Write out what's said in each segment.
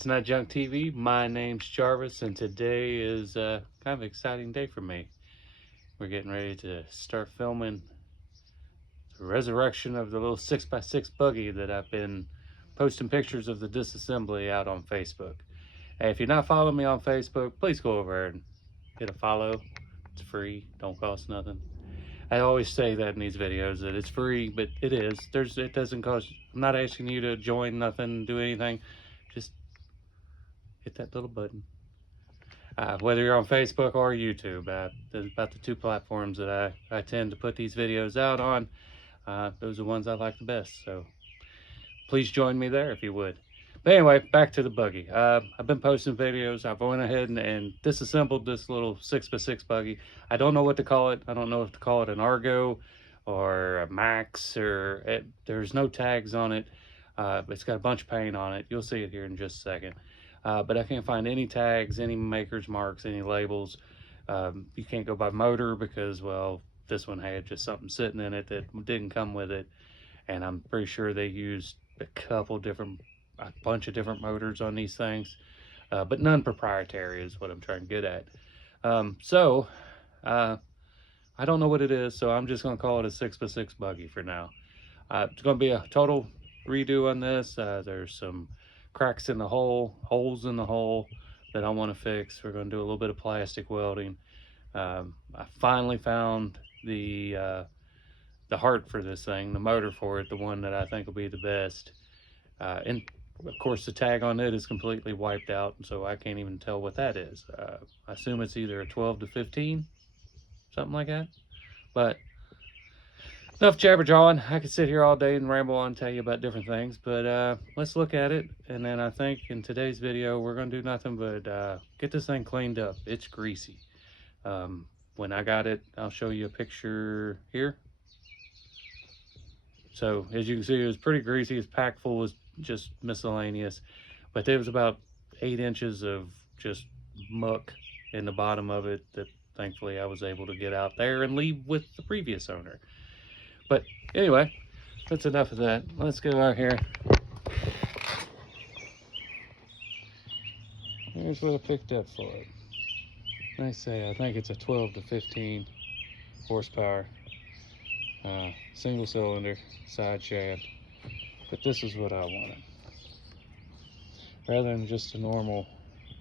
It's Not Junk TV. My name's Jarvis, and today is kind of an exciting day for me. We're getting ready to start filming the resurrection of the little 6x6 buggy that I've been posting pictures of the disassembly out on Facebook. Hey, if you're not following me on Facebook, please go over and hit a follow. It's free, don't cost nothing. I always say that in these videos that it's free, but it is. It doesn't cost. I'm not asking you to join nothing, do anything. Just hit that little button. Whether you're on Facebook or YouTube, there's about the two platforms that I tend to put these videos out on. Those are the ones I like the best, so please join me there if you would. But anyway, back to the buggy. I've been posting videos. I've went ahead and disassembled this little 6x6 buggy. I don't know what to call it. I don't know if to call it an Argo or a Max, or there's no tags on it. It's got a bunch of paint on it. You'll see it here in just a second. But I can't find any tags, any maker's marks, any labels. You can't go by motor because, well, this one had just something sitting in it that didn't come with it. And I'm pretty sure they used a bunch of different motors on these things, but none proprietary is what I'm trying to get at. I don't know what it is, so I'm just going to call it a 6x6 buggy for now. It's going to be a total redo on this. There's some cracks in the hole, holes in the hole that I want to fix. We're going to do a little bit of plastic welding. I finally found the heart for this thing, the motor for it, the one that I think will be the best. And of course the tag on it is completely wiped out, so I can't even tell what that is. I assume it's either a 12 to 15, something like that. But enough jabber jawing. I could sit here all day and ramble on and tell you about different things, but let's look at it. And then I think in today's video we're going to do nothing but get this thing cleaned up. It's greasy. When I got it, I'll show you a picture here. So as you can see, it was pretty greasy. It's packed full of just miscellaneous, but there was about 8 inches of just muck in the bottom of it that thankfully I was able to get out there and leave with the previous owner. But anyway, that's enough of that. Let's go out here. Here's what I picked up for it. I say I think it's a 12 to 15 horsepower, single cylinder, side shaft. But this is what I wanted. Rather than just a normal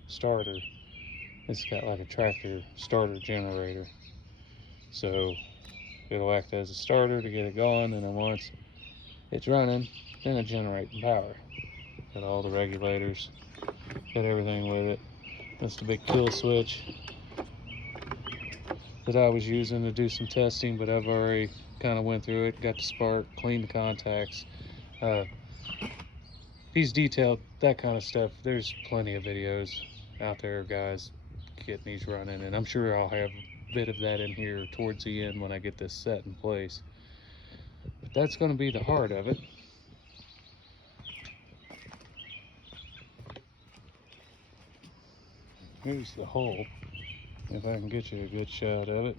starter, it's got like a tractor starter generator. So it'll act as a starter to get it going, and then once it's running, then it generates power. Got all the regulators, got everything with it. That's the big kill switch that I was using to do some testing, but I've already kind of went through it, got the spark, cleaned the contacts. He's detailed that kind of stuff. There's plenty of videos out there of guys getting these running, and I'm sure I'll have a bit of that in here towards the end when I get this set in place. But that's going to be the heart of it. Here's the hole, if I can get you a good shot of it.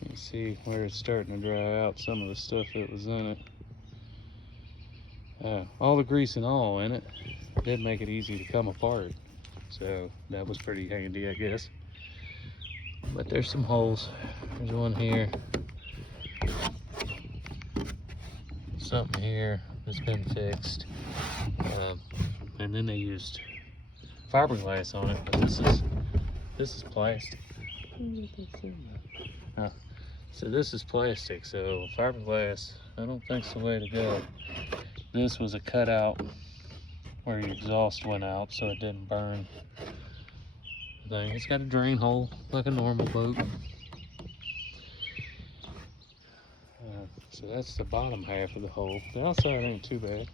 You can see where it's starting to dry out some of the stuff that was in it. All the grease and all in it did make it easy to come apart, so that was pretty handy, I guess. But there's some holes. There's one here, something here that's been fixed, and then they used fiberglass on it, but this is plastic. So this is plastic, so fiberglass I don't think's the way to go. This was a cutout where your exhaust went out so it didn't burn. It's got a drain hole like a normal boat. So that's the bottom half of the hole. The outside ain't too bad.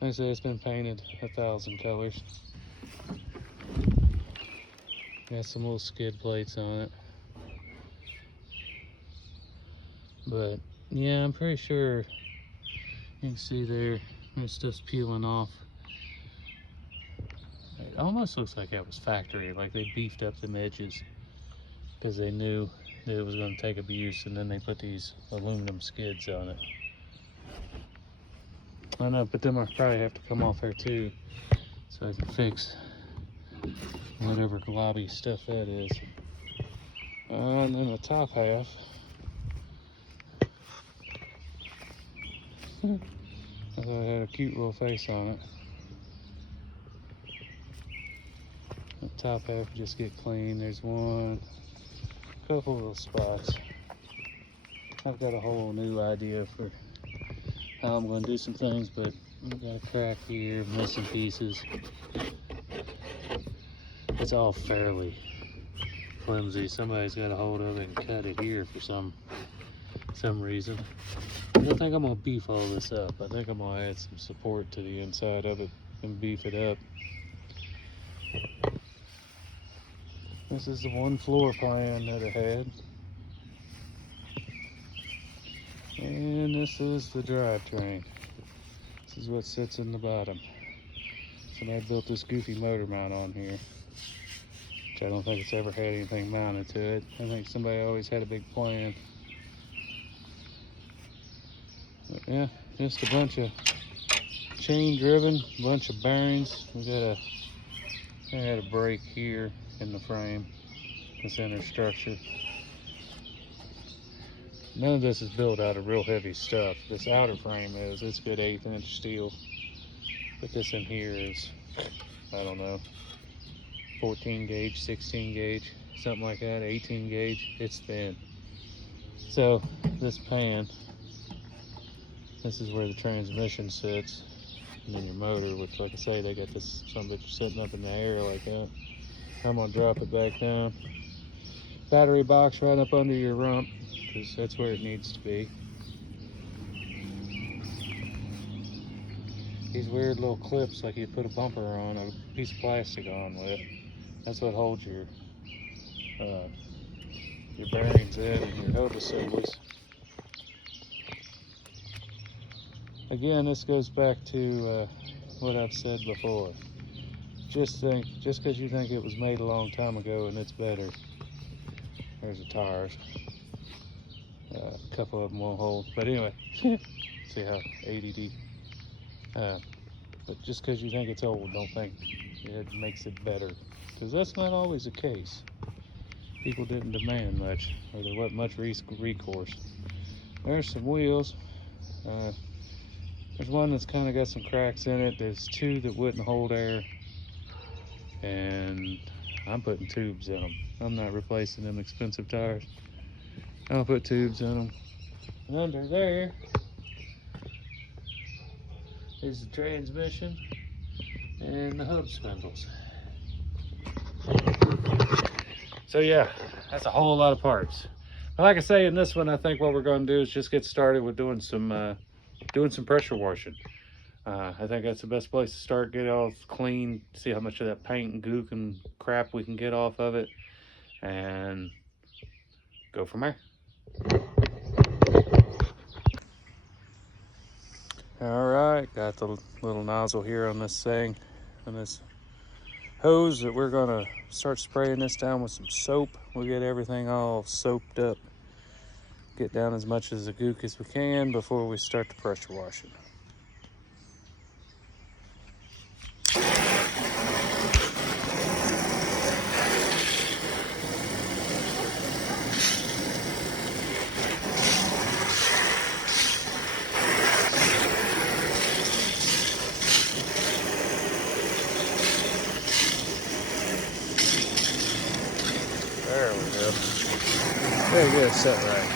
Like I said, it's been painted 1,000 colors. Got some little skid plates on it. But yeah, I'm pretty sure you can see there's stuff's peeling off. It almost looks like that was factory, like they beefed up the edges because they knew that it was going to take abuse, and then they put these aluminum skids on it. I know, but then I probably have to come off there too, so I can fix whatever globby stuff that is. And then the top half, I thought it had a cute little face on it. The top half just get clean. There's one, couple little spots. I've got a whole new idea for how I'm going to do some things, but I've got a crack here, missing pieces. It's all fairly flimsy. Somebody's got a hold of it and cut it here for some reason. I don't think I'm going to beef all this up. I think I'm going to add some support to the inside of it and beef it up. This is the one floor plan that I had. And this is the drivetrain. This is what sits in the bottom. So I built this goofy motor mount on here, which I don't think it's ever had anything mounted to it. I think somebody always had a big plan. But yeah, just a bunch of chain driven, bunch of bearings. I had a break here in the frame, this inner structure. None of this is built out of real heavy stuff. This outer frame is, it's good 1/8 inch steel. But this in here is, I don't know, 14 gauge, 16 gauge, something like that, 18 gauge. It's thin. So this pan, this is where the transmission sits. And then your motor, which like I say, they got this some bitch sitting up in the air like that. I'm gonna drop it back down. Battery box right up under your rump, because that's where it needs to be. These weird little clips like you put a bumper on, a piece of plastic on with. That's what holds your bearings in and your hub assemblies. Again, this goes back to what I've said before. Just because you think it was made a long time ago and it's better. There's the tires. A couple of them won't hold, but anyway, see how ADD. But just because you think it's old, don't think it makes it better, because that's not always the case. People didn't demand much, or there wasn't much recourse. There's some wheels. There's one that's kind of got some cracks in it. There's two that wouldn't hold air, and I'm putting tubes in them. I'm not replacing them expensive tires. I'll put tubes in them. And under there is the transmission and the hub spindles. So yeah, that's a whole lot of parts. But like I say, in this one, I think what we're going to do is just get started with doing some pressure washing. I think that's the best place to start. Get it all clean, see how much of that paint and gook and crap we can get off of it, and go from there. All right, got the little nozzle here on this thing, and this hose that we're gonna start spraying this down with some soap. We'll get everything all soaped up, get down as much as the gook as we can before we start the pressure washing. There we go. There we go, set right.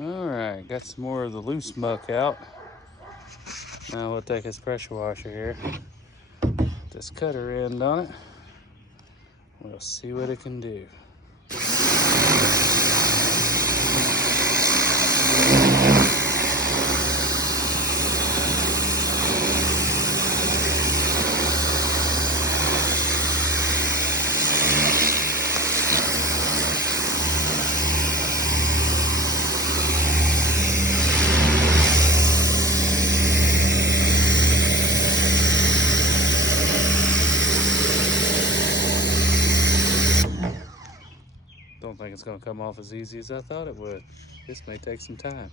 All right, got some more of the loose muck out. Now we'll take this pressure washer here, this cutter end on it. We'll see what it can do. think it's going to come off as easy as I thought it would. This may take some time.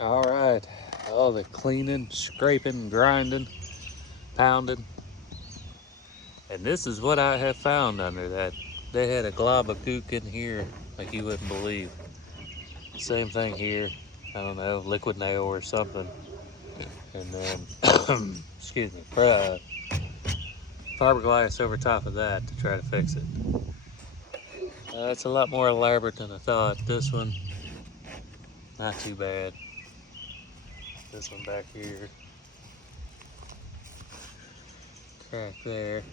All right, all the cleaning, scraping, grinding, pounding. And this is what I have found under that. They had a glob of gook in here like you wouldn't believe. Same thing here. I don't know, liquid nail or something. And then, excuse me, fiberglass over top of that to try to fix it. It's a lot more elaborate than I thought. This one, not too bad. This one back here, crack there,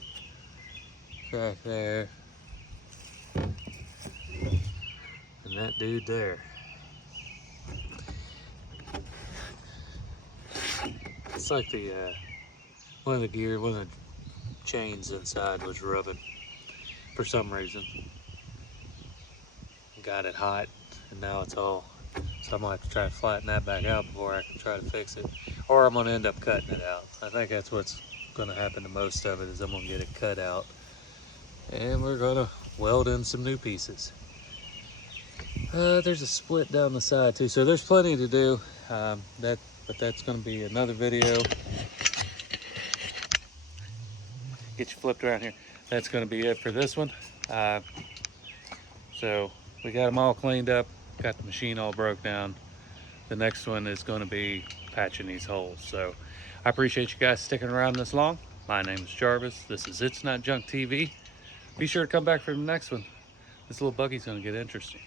crack there, and that dude there. It's like the one of the chains inside was rubbing for some reason. Got it hot, and now it's all. So I'm gonna have to try to flatten that back out before I can try to fix it, or I'm gonna end up cutting it out. I think that's what's gonna happen to most of it, is I'm gonna get it cut out, and we're gonna weld in some new pieces. There's a split down the side too, so there's plenty to do. But that's gonna be another video. Get you flipped around here. That's gonna be it for this one. So we got them all cleaned up, got the machine all broke down. The next one is going to be patching these holes. So I appreciate you guys sticking around this long. My name is Jarvis. This is It's Not Junk TV. Be sure to come back for the next one. This little buggy's going to get interesting.